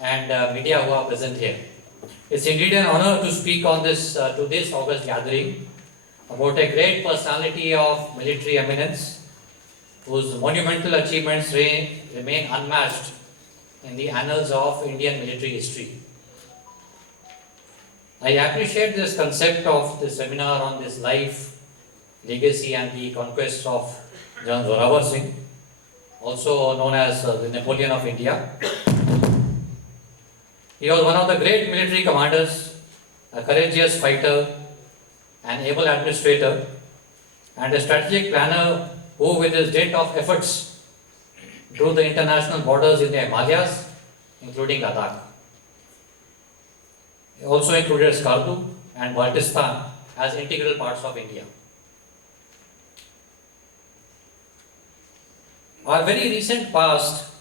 and media who are present here. It's indeed an honor to speak on this to this August gathering about a great personality of military eminence whose monumental achievements remain unmatched in the annals of Indian military history. I appreciate this concept of this seminar on this life, legacy and the conquests of General Zorawar Singh, also known as the Napoleon of India. He was one of the great military commanders, a courageous fighter, an able administrator, and a strategic planner who, with his dint of efforts, drew the international borders in the Himalayas, including Ladakh. He also included Skardu and Baltistan as integral parts of India. Our very recent past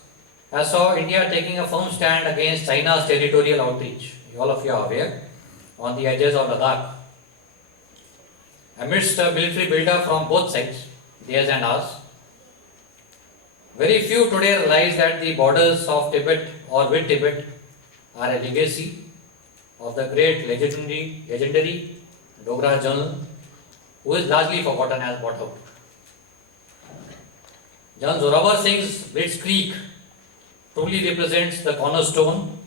has saw India taking a firm stand against China's territorial outreach. All of you are aware, on the edges of Ladakh. Amidst a military build-up from both sides, theirs and ours, very few today realize that the borders of Tibet or with Tibet are a legacy of the great legendary Dogra general, who is largely forgotten as brought out. General Zorawar Singh's Blitzkrieg truly represents the cornerstone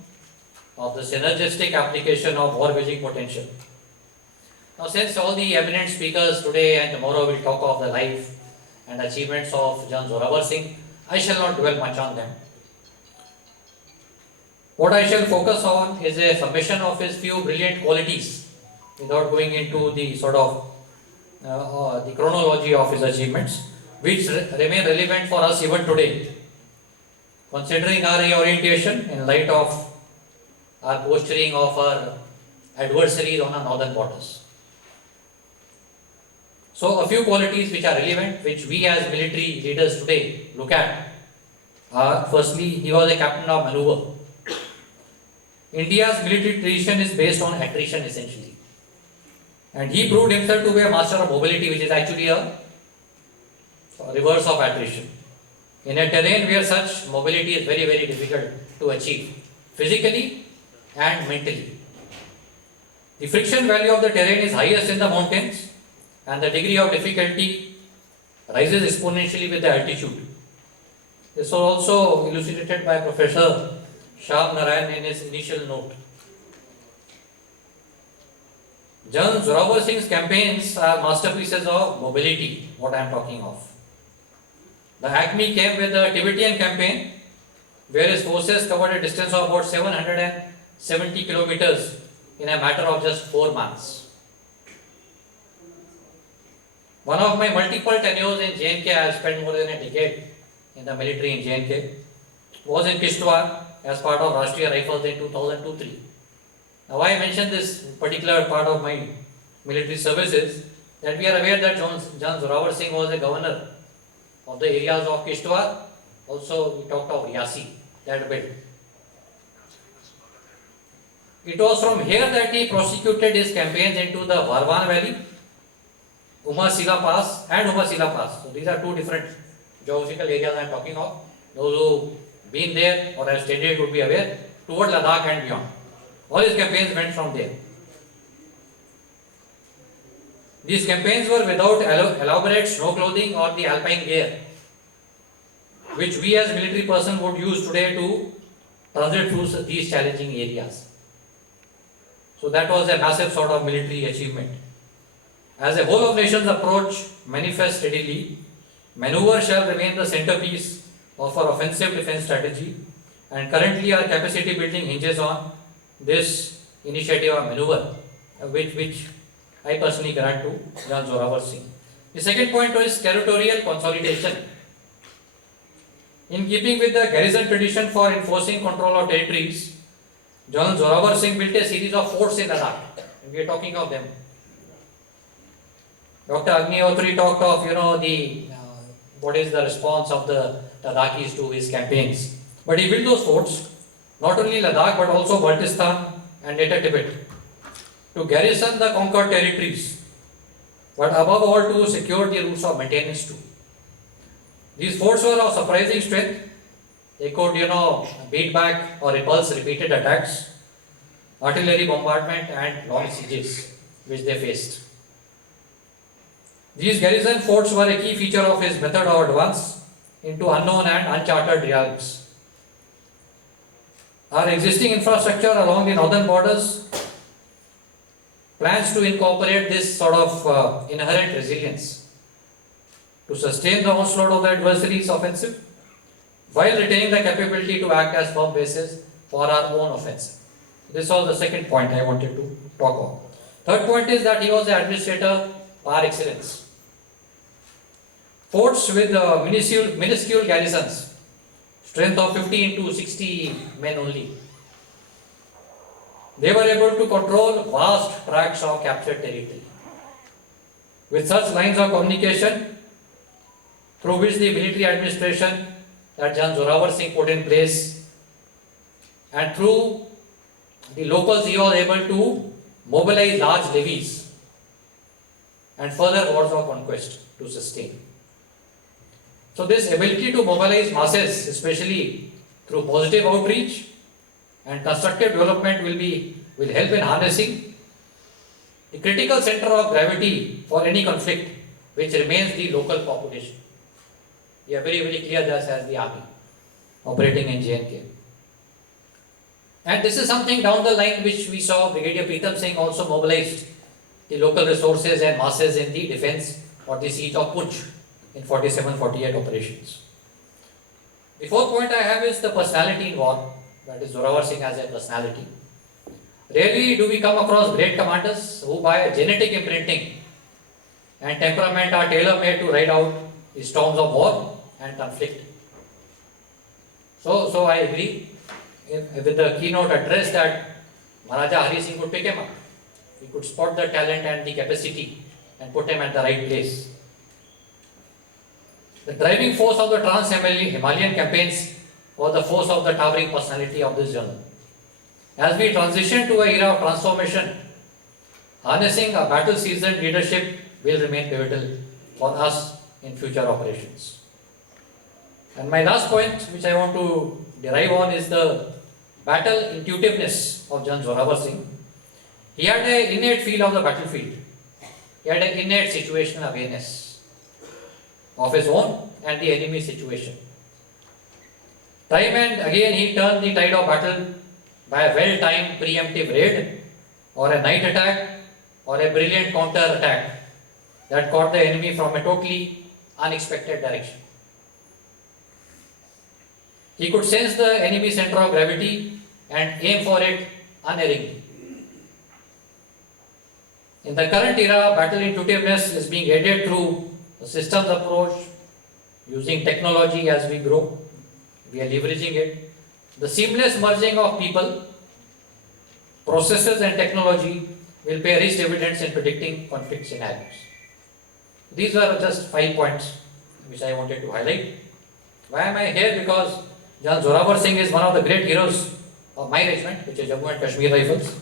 of the synergistic application of war-waging potential. Now, since all the eminent speakers today and tomorrow will talk of the life and achievements of General Zorawar Singh, I shall not dwell much on them. What I shall focus on is a summation of his few brilliant qualities, without going into the sort of the chronology of his achievements, which remain relevant for us even today, considering our reorientation in light of our posturing of our adversaries on our northern borders. So, a few qualities which are relevant, which we as military leaders today look at, are firstly, he was a captain of maneuver. India's military tradition is based on attrition essentially. And he proved himself to be a master of mobility, which is actually a reverse of attrition. In a terrain where such mobility is very, very difficult to achieve, physically and mentally. The friction value of the terrain is highest in the mountains, and the degree of difficulty rises exponentially with the altitude. This was also elucidated by Professor Shah Narayan in his initial note. General Zorawar Singh's campaigns are masterpieces of mobility, what I am talking of. The acme came with the Tibetan campaign, where his forces covered a distance of about 770 kilometers in a matter of just 4 months. One of my multiple tenures in J&K, I have spent more than a decade in the military in J&K, was in Kishtwar as part of Rashtriya Rifles in 2002-03. Now, why I mention this particular part of my military services, that we are aware that General Zorawar Singh was a governor of the areas of Kishtwar. Also, we talked of Riyasi, that bit. It was from here that he prosecuted his campaigns into the Varvan Valley, Umasila Pass and Umasila Pass. So, these are two different geographical areas I am talking of. Those who been there or have studied would be aware, toward Ladakh and beyond. All his campaigns went from there. These campaigns were without elaborate snow clothing or the alpine gear, which we as military persons would use today to transit through these challenging areas. So that was a massive sort of military achievement. As a whole of nations approach manifest steadily, maneuver shall remain the centerpiece of our offensive defense strategy, and currently our capacity building hinges on this initiative of maneuver, which I personally grant to General Zorawar Singh. The second point is territorial consolidation. In keeping with the garrison tradition for enforcing control of territories, General Zorawar Singh built a series of forts in Ladakh, and we are talking of them. Dr. Agnihotri talked of, what is the response of the Ladakhis to his campaigns. But he built those forts, not only Ladakh but also Baltistan and later Tibet, to garrison the conquered territories, but above all to secure the routes of maintenance too. These forts were of surprising strength. They could, beat back or repulse repeated attacks, artillery bombardment and long sieges which they faced. These garrison forts were a key feature of his method of advance into unknown and uncharted realms. Our existing infrastructure along the northern borders plans to incorporate this sort of inherent resilience to sustain the onslaught of the adversary's offensive while retaining the capability to act as firm bases for our own offensive. This was the second point I wanted to talk on. Third point is that he was the administrator par excellence. Forts with minuscule garrisons, strength of 50 into 60 men only. They were able to control vast tracts of captured territory. With such lines of communication, through which the military administration that General Zorawar Singh put in place, and through the locals he was able to mobilize large levies and further wars of conquest to sustain. So this ability to mobilize masses, especially through positive outreach and constructive development, will help in harnessing the critical center of gravity for any conflict, which remains the local population. We are very, very clear this as the army operating in J&K. And this is something down the line which we saw Brigadier Pritam Singh also mobilized the local resources and masses in the defense or the siege of Punch in 47-48 operations. The fourth point I have is the personality in war, that is Zorawar Singh as a personality. Rarely do we come across great commanders who by genetic imprinting and temperament are tailor-made to ride out the storms of war and conflict. So I agree with the keynote address that Maharaja Hari Singh could pick him up. He could spot the talent and the capacity and put him at the right place. The driving force of the Trans-Himalayan campaigns was the force of the towering personality of this general. As we transition to an era of transformation, harnessing a battle-seasoned leadership will remain pivotal for us in future operations. And my last point, which I want to derive on, is the battle intuitiveness of General Zorawar Singh. He had an innate feel of the battlefield. He had an innate situational awareness of his own and the enemy situation. Time and again he turned the tide of battle by a well-timed preemptive raid or a night attack or a brilliant counter attack that caught the enemy from a totally unexpected direction. He could sense the enemy center of gravity and aim for it unerringly. In the current era, battle intuitiveness is being aided through the systems approach, using technology as we grow. We are leveraging it. The seamless merging of people, processes and technology will pay rich dividends in predicting conflict scenarios. These are just 5 points which I wanted to highlight. Why am I here? Because General Zorawar Singh is one of the great heroes of my regiment, which is Jammu and Kashmir Rifles.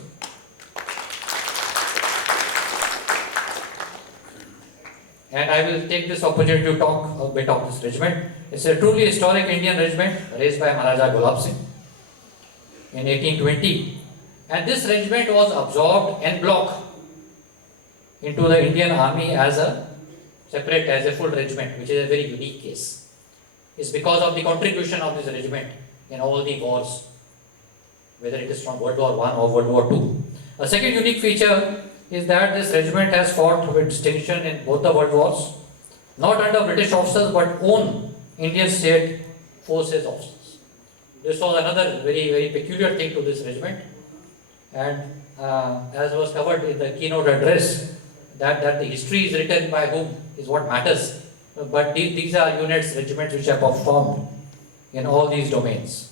And I will take this opportunity to talk a bit of this regiment. It's a truly historic Indian regiment raised by Maharaja Gulab Singh in 1820. And this regiment was absorbed en bloc into the Indian Army as a full regiment, which is a very unique case. It's because of the contribution of this regiment in all the wars, whether it is from World War I or World War II. A second unique feature is that this regiment has fought with distinction in both the world wars, not under British officers but own Indian state forces officers. This was another very, very peculiar thing to this regiment, and as was covered in the keynote address, that the history is written by whom is what matters, but these are units, regiments which have performed in all these domains.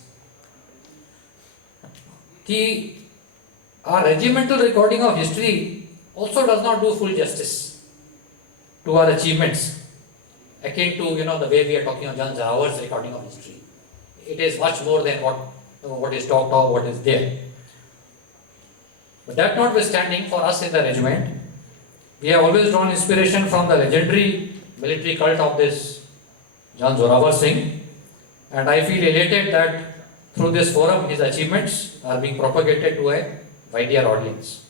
Our regimental recording of history also does not do full justice to our achievements, akin to the way we are talking of General Zorawar's recording of history. It is much more than what is talked of, what is there. But that notwithstanding, for us in the regiment, we have always drawn inspiration from the legendary military cult of this General Zorawar Singh, and I feel elated that through this forum his achievements are being propagated to a wider audience.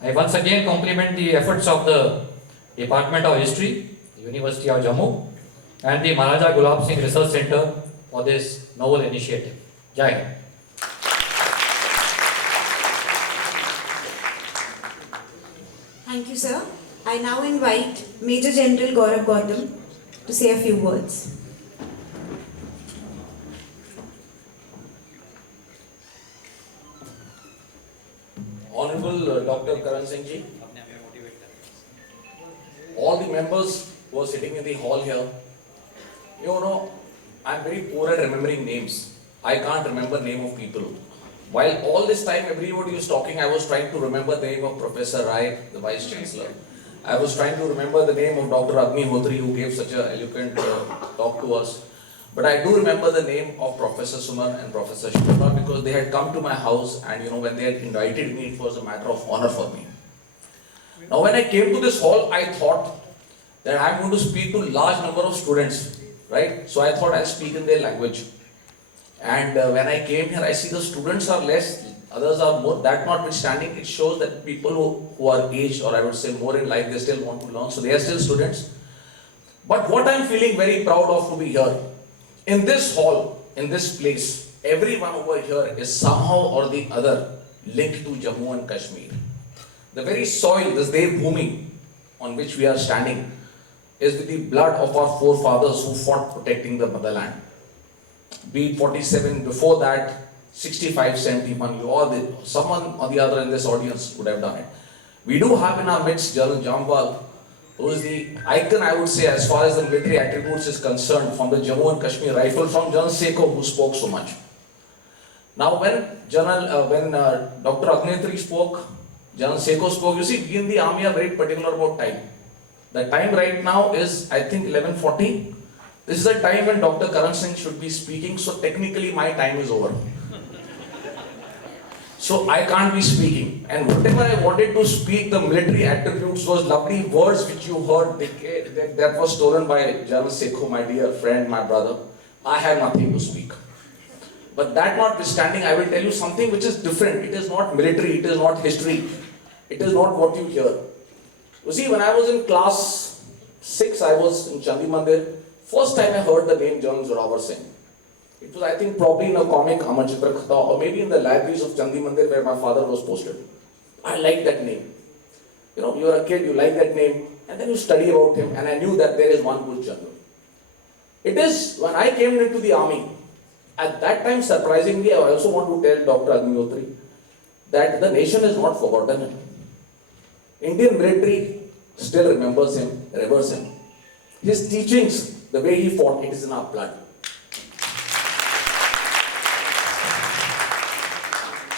I once again compliment the efforts of the Department of History, University of Jammu, and the Maharaja Gulab Singh Research Center for this novel initiative. Jai Hind. Thank you, sir. I now invite Major General Gaurav Gautam to say a few words. Honorable Dr. Karan Singh ji, all the members who are sitting in the hall here, you know, I'm very poor at remembering names. I can't remember name of people. While all this time everybody was talking, I was trying to remember the name of Professor Rai, the Vice Chancellor. I was trying to remember the name of Dr. Agnihotri, who gave such an eloquent talk to us. But I do remember the name of Professor Suman and Professor Shilpa because they had come to my house, and you know, when they had invited me, it was a matter of honor for me. Now when I came to this hall, I thought that I'm going to speak to a large number of students, right? So I thought I'll speak in their language. And when I came here, I see the students are less, others are more. That notwithstanding, it shows that people who are aged, or I would say more in life, they still want to learn. So they are still students. But what I'm feeling very proud of to be here, in this hall, in this place, everyone over here is somehow or the other linked to Jammu and Kashmir. The very soil, this Devbhumi on which we are standing, is with the blood of our forefathers who fought protecting the motherland. Be it 47, before that, 65, 71, someone or the other in this audience would have done it. We do have in our midst General Jamwal, who is the icon, I would say, as far as the military attributes is concerned, from the Jammu and Kashmir Rifle, from General Seko, who spoke so much. Now, when Dr. Agnihotri spoke, General Seko spoke, you see, we in the army are very particular about time. The time right now is, I think, 11:40. This is the time when Dr. Karan Singh should be speaking, so technically my time is over. So I can't be speaking. And whatever I wanted to speak, the military attributes, those lovely words which you heard, that was stolen by General Seko, my dear friend, my brother. I have nothing to speak. But that notwithstanding, I will tell you something which is different. It is not military, it is not history. It is not what you hear. You see, when I was in class 6, I was in Chandi Mandir. First time I heard the name General Zorawar Singh. It was, I think, probably in a comic, Amar Chitra Khatha, or maybe in the libraries of Chandi Mandir where my father was posted. I liked that name. You know, you're a kid, you like that name, and then you study about him, and I knew that there is one good general. It is, when I came into the army, at that time, surprisingly, I also want to tell Dr. Agnihotri that the nation has not forgotten him. Indian military still remembers him, reveres him. His teachings, the way he fought, it is in our blood.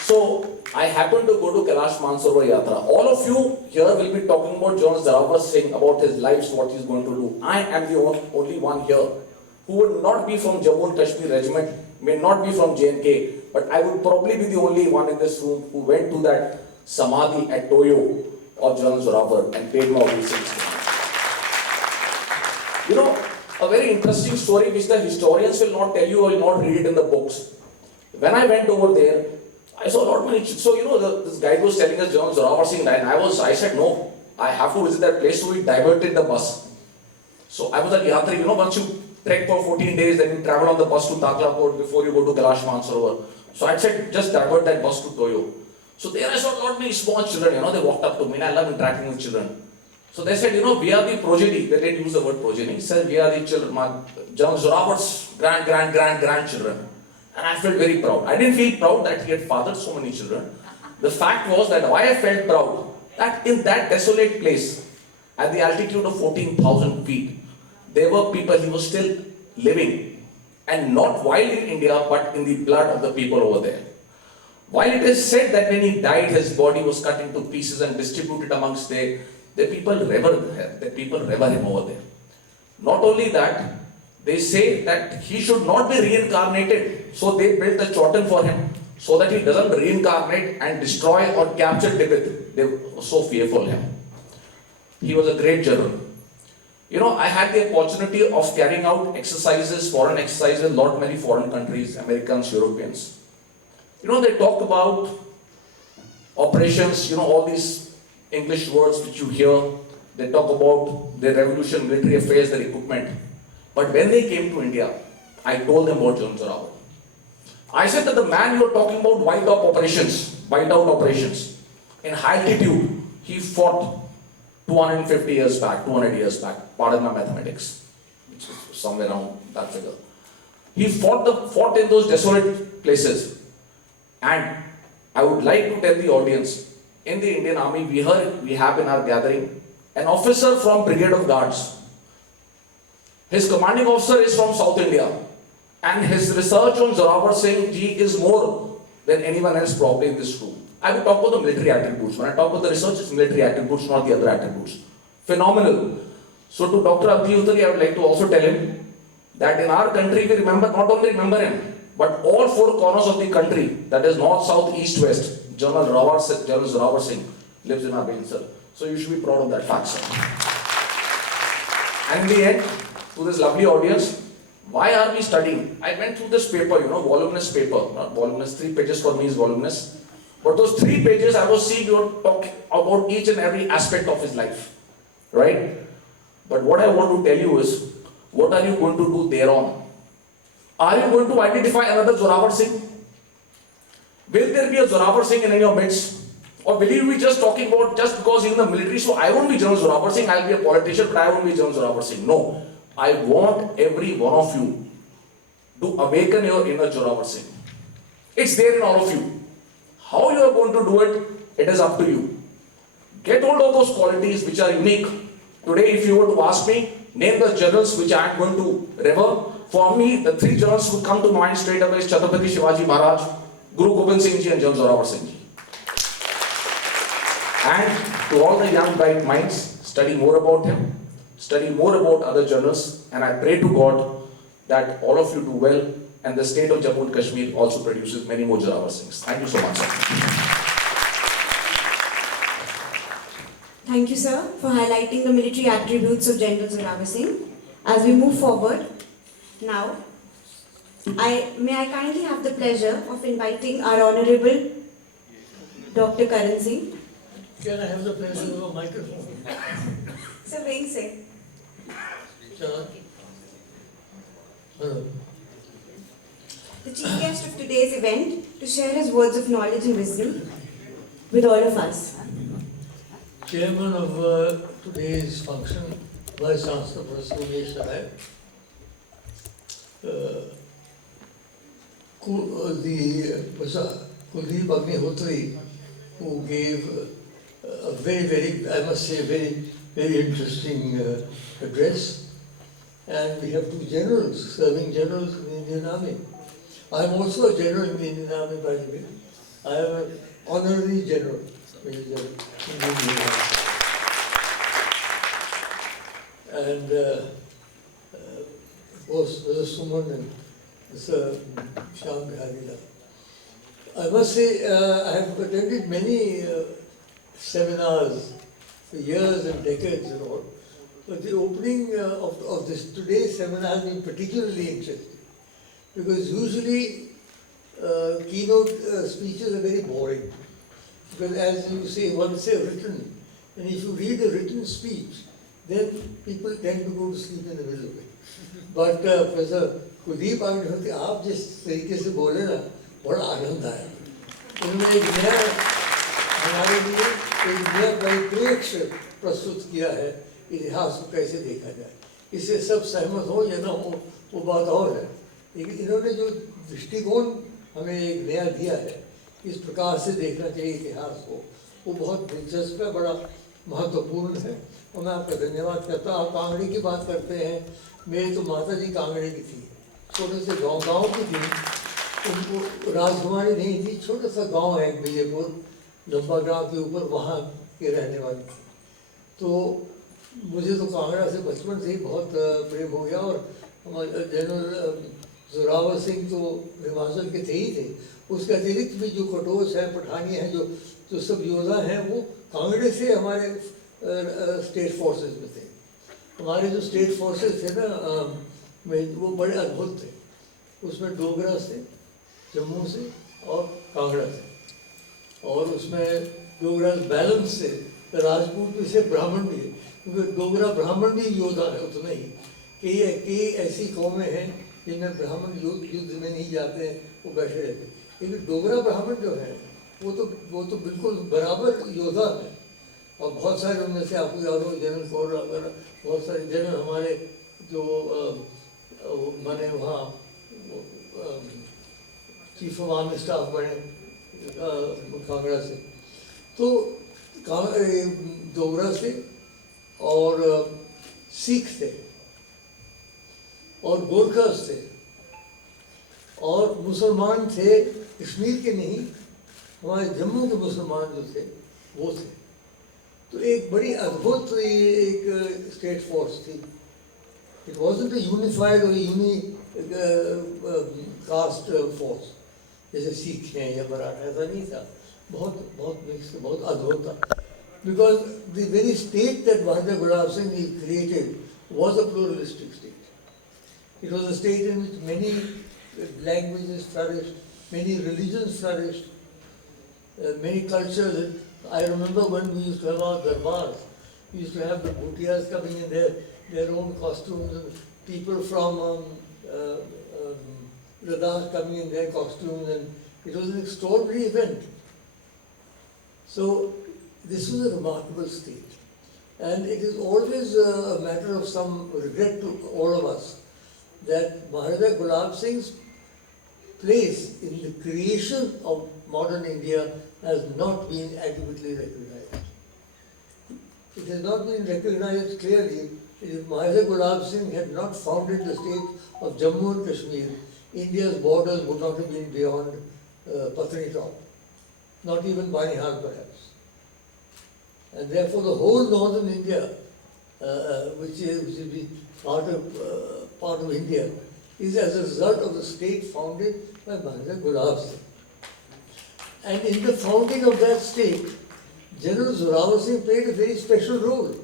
So, I happened to go to Kailash Mansarovar Yatra. All of you here will be talking about General Zorawar Singh, about his life, what he's going to do. I am the only one here who would not be from Jammu and Kashmir Regiment, may not be from J&K, but I would probably be the only one in this room who went to that Samadhi at Toyo of General Zorawar and paid my obeisance to him. You know, a very interesting story which the historians will not tell you or will not read it in the books. When I went over there, I saw a lot of many. So, you know, this guy was telling us General Zorawar Singh, and I said, no, I have to visit that place, so we diverted the bus. So, I was at Yatri, you know, once you trek for 14 days, then you travel on the bus to Taklapur before you go to Kailash Mansarovar. So, I said, just divert that bus to Toyo. So, there I saw a lot of many small children, you know, they walked up to me, and I love interacting with children. So, they said, you know, we are the progeny. They didn't use the word progeny. He said, we are the children, General Zorawar's grandchildren. And I felt very proud. I didn't feel proud that he had fathered so many children. The fact was that why I felt proud, that in that desolate place, at the altitude of 14,000 feet, there were people, he was still living, and not while in India, but in the blood of the people over there. While it is said that when he died, his body was cut into pieces and distributed amongst the people revere him over there. Not only that, they say that he should not be reincarnated, so they built a chotan for him, so that he doesn't reincarnate and destroy or capture Tibet. They were so fearful of him. He was a great general. You know, I had the opportunity of carrying out exercises, foreign exercises in lot many foreign countries, Americans, Europeans. You know, they talk about operations, you know, all these English words which you hear. They talk about their revolution, military affairs, their equipment. But when they came to India, I told them about General Zorawar. I said that the man you are talking about white out operations, in high altitude, he fought 250 years back, 200 years back, pardon my mathematics, which is somewhere around that figure. He fought in those desolate places. And I would like to tell the audience, in the Indian Army, we have in our gathering an officer from Brigade of Guards. His commanding officer is from South India. And his research on Zorawar Singh ji is more than anyone else probably in this room. I will talk about the military attributes. When I talk about the research, it's military attributes, not the other attributes. Phenomenal. So to Dr. Abdi Uttari, I would like to also tell him that in our country, we not only remember him, but all four corners of the country, that is north, south, east, west, General Zorawar Singh lives in our veins, sir. So you should be proud of that fact, sir. And in the end, to this lovely audience, why are we studying? I went through this paper, voluminous paper. Not voluminous, 3 pages for me is voluminous. But those 3 pages I was seeing you were talking about each and every aspect of his life. Right? But what I want to tell you is, what are you going to do thereon? Are you going to identify another Zorawar Singh? Will there be a Zorawar Singh in your midst? Or will you be just talking about just because he's in the military, so I won't be General Zorawar Singh, I'll be a politician, but I won't be General Zorawar Singh. No. I want every one of you to awaken your inner Zorawar Singh. It's there in all of you. How you are going to do it, it is up to you. Get hold of those qualities which are unique. Today, if you were to ask me, name the generals which I am going to revere. For me, the 3 generals who come to mind straight away is Chhatrapati Shivaji Maharaj, Guru Gobind Singh Ji and General Zorawar Singh Ji. And to all the young bright minds, study more about him. Study more about other journals, and I pray to God that all of you do well, and the state of Jammu and Kashmir also produces many more Zorawar Singhs. Thank you so much, sir. Thank you, sir, for highlighting the military attributes of General Zorawar Singh. As we move forward, now, may I kindly have the pleasure of inviting our Honorable Dr. Karan Singh. Can I have the pleasure of a microphone? Sir, Ving Singh. Hello. The chief guest of today's event to share his words of knowledge and wisdom with all of us. Chairman of today's function, Vice Chancellor Professor Umesh Sarai, Professor Kuldeep Agnihotri, who gave a very, I must say, very interesting address. And we have 2 generals, serving generals in the Indian Army. I am also a general in the Indian Army, by the way. I am an honorary general in the Indian Army. And of course, Mr. Suman and Mr. Shyam Bihari Lal. I must say, I have attended many seminars for years and decades and all. But the opening of this today's seminar has been particularly interesting, because usually keynote speeches are very boring. Because as you say, one say written, and if you read a written speech, then people tend to go to sleep in the middle of it. But Professor Kuldeep Agnihotri, आप जिस तरीके से बोले ना, बड़ा आनंद आया। उन्होंने एक नया हमारे लिए एक नया परिप्रेक्ष्य प्रस्तुत किया है, इतिहास को कैसे देखा जाए। इससे सब सहमत हो या ना हो, वो बात और है। लेकिन इन्होंने जो दृष्टिकोण हमें एक नया दिया है, इस प्रकार से देखना चाहिए इतिहास को, वो बहुत दिलचस्प है, बड़ा महत्वपूर्ण है। और मैं आपका धन्यवाद करता हूँ। आप कांगड़ी की बात करते हैं, मेरी तो माता जी कांगड़ी की थी, छोटे से गांव की थी, उनको राजकुमारी नहीं थी, छोटा सा गांव है विजयपुर लंबा गांव के ऊपर, वहाँ के रहने वाली थी। तो मुझे तो कांगड़ा से बचपन से ही बहुत प्रेम हो गया। और हमारे जनरल जोरावर सिंह तो हिमाचल के थे ही थे, उसके अतिरिक्त भी जो कटोच है, पठानिया है, जो सब योद्धा हैं, वो कांगड़े से हमारे स्टेट फोर्सेस में थे। हमारे जो स्टेट फोर्सेस थे ना वो बड़े अद्भुत थे। उसमें डोगरा से, जम्मू से और कांगड़ा से, और उसमें डोगरा बैलेंस से, राजपूत भी से, ब्राह्मण भी है, क्योंकि डोगरा ब्राह्मण भी योद्धा है उतना ही। कई ऐसी कौमें हैं जिनमें ब्राह्मण युद्ध में नहीं जाते हैं, वो बैठे रहते हैं, लेकिन डोगरा ब्राह्मण जो है वो तो बिल्कुल बराबर योद्धा है। और बहुत सारे उनमें से आपको याद हो जनरल कोर वगैरह, बहुत सारे जनरल हमारे जो माने वहाँ चीफ ऑफ आर्मी स्टाफ बने कांगड़ा से, तो डोगरा से और सिख थे और गोरखस थे और मुसलमान थे, कश्मीर के नहीं, हमारे जम्मू के मुसलमान जो थे वो थे। तो एक बड़ी अद्भुत एक स्टेट फोर्स थी। इट वॉजंट अ यूनिफाइड और कास्ट फोर्स जैसे सिख हैं या मराठा, ऐसा नहीं था। बहुत बहुत मिक्स, बहुत अद्भुत था। Because the very state that Maharaja Gulab Singh created was a pluralistic state. It was a state in which many languages flourished, many religions flourished, many cultures. I remember when we used to have our darbars, we used to have the bhutiyas coming in their own costumes, and people from Ladakh coming in their costumes, and it was an extraordinary event. So this was a remarkable state. And it is always a matter of some regret to all of us that Maharaja Gulab Singh's place in the creation of modern India has not been adequately recognized. It has not been recognized clearly. If Maharaja Gulab Singh had not founded the state of Jammu and Kashmir, India's borders would not have been beyond Patnitop, not even Banihal perhaps. And therefore the whole northern India, which is part of India, is as a result of the state founded by Maharaja Gulab Singh. And in the founding of that state, General Zorawar Singh played a very special role.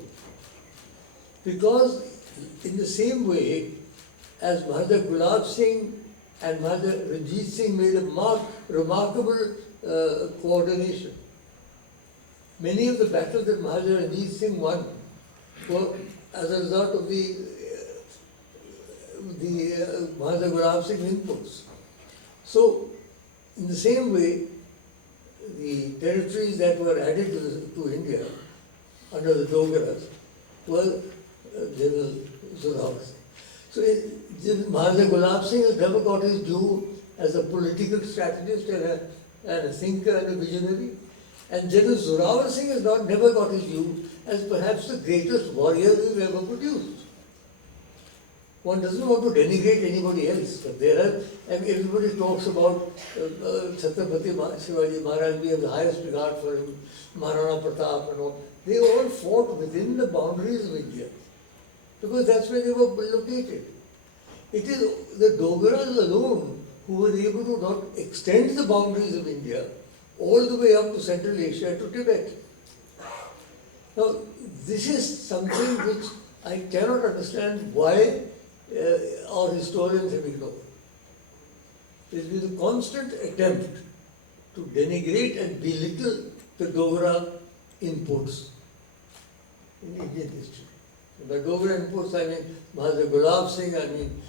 Because in the same way as Maharaja Gulab Singh and Maharaja Ranjit Singh made a remarkable coordination. Many of the battles that Maharaja Ranjit Singh won were as a result of the Maharaja Gulab Singh inputs. So, in the same way, the territories that were added to India under the Dogaras were General Zorawar Singh. So, Maharaja Gulab Singh has never got his due as a political strategist and a thinker and a visionary. And General Zorawar Singh has never got his due as perhaps the greatest warrior we've ever produced. One doesn't want to denigrate anybody else, but everybody talks about Chhatrapati Shivaji Maharaj. We have the highest regard for him, Maharana Pratap and all. They all fought within the boundaries of India, because that's where they were located. It is the Dogaras alone who were able to not extend the boundaries of India all the way up to Central Asia to Tibet. Now, this is something which I cannot understand why our historians have ignored. There has been a constant attempt to denigrate and belittle the Dogra inputs in Indian history. By Dogra inputs, I mean Maharaja Gulab Singh, I mean